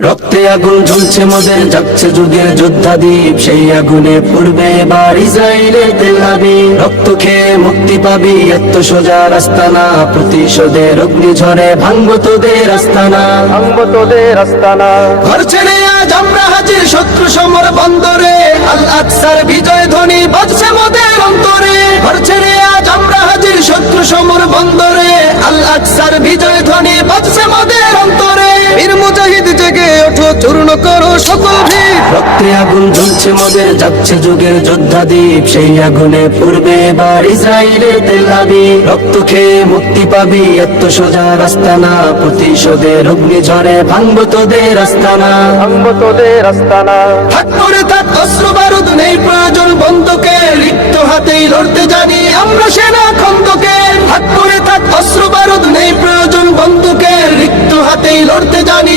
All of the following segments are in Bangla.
রক্তে আগুন ঝুলছে মোদের যাচ্ছে যুগের যোদ্ধা দ্বীপ সেই আগুনে পূর্বে এবার ইসরায়েলের তেলাবি রক্ত খেয়ে মুক্তি পাবি এত সোজা রাস্তা না প্রতিশোধের অগ্নি ঝরে ভাঙবো তোদের আস্তানা। ভাঙবো তোদের আস্তানা। ঘর ছেড়ে আজ আমরা হাজির শত্রু সমর বন্দরে। আল আকসার বিজয় ধ্বনি বাজছে মোদের অন্তরে। ঘর ছেড়ে আজ আমরা হাজির শত্রু সমর বন্দরে। আল আকসার বিজয় করো সকল ভিড়। রক্তে আগুন জ্বলছে মোদের যাচ্ছে যুগের যোদ্ধা দ্বীপ। সেই আগুনে পূর্বে এবার ইসরায়েলের তেলাবি রক্ত খেয়ে মুক্তি পাবি এত সোজা রাস্তা না প্রতিশোধের অগ্নি ঝরে ভাঙবো তোদের আস্তানা। ভাঙবো তোদের আস্তানা। হাত করে থাক অস্ত্র বারুদ নেই প্রয়োজন বন্ধকে। রিক্ত হাতেই লড়তে জানি আমরা সেনা খন্দকে। হাত করে থাক অস্ত্র বারুদ নেই প্রয়োজন বন্ধকে। রিক্ত হাতেই লড়তে জানি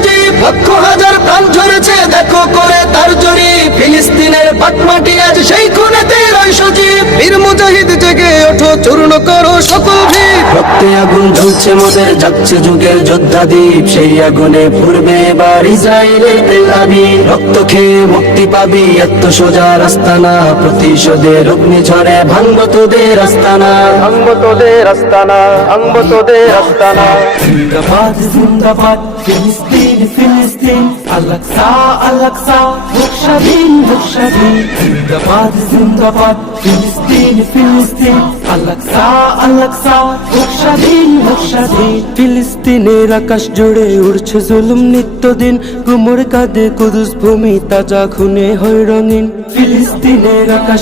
চূর্ণ করো সকল ভিড়। রক্তে আগুন জ্বলছে মোদের যাচ্ছে যুগের যোদ্ধা দ্বীপ। সেই আগুনে পূর্বে এবার ইসরায়েলের তেলাবি রক্ত খেয়ে মুক্তি পাবি এত সোজা রাস্তা না প্রতিশোধের অগ্নি ঝরে ভাঙবো তোদের আস্তানা। ভাঙবো তোদের আস্তানা ভাঙবো তোদের আস্তানা। জিন্দাবাদ জিন্দাবাদ ফিলিস্তিন ফিলিস্তিন। আলাকসা আলাকসা হোক স্বাধীন জিন্দাবাদ ফিলিস্তিনের আকাশ জুড়ে উড়ছে জুলুম নিত্যদিন। গুমর কাঁদে কুদুস ভূমি, তাজা খুনে হয় রঙিন ফিলিস্তিনের আকাশ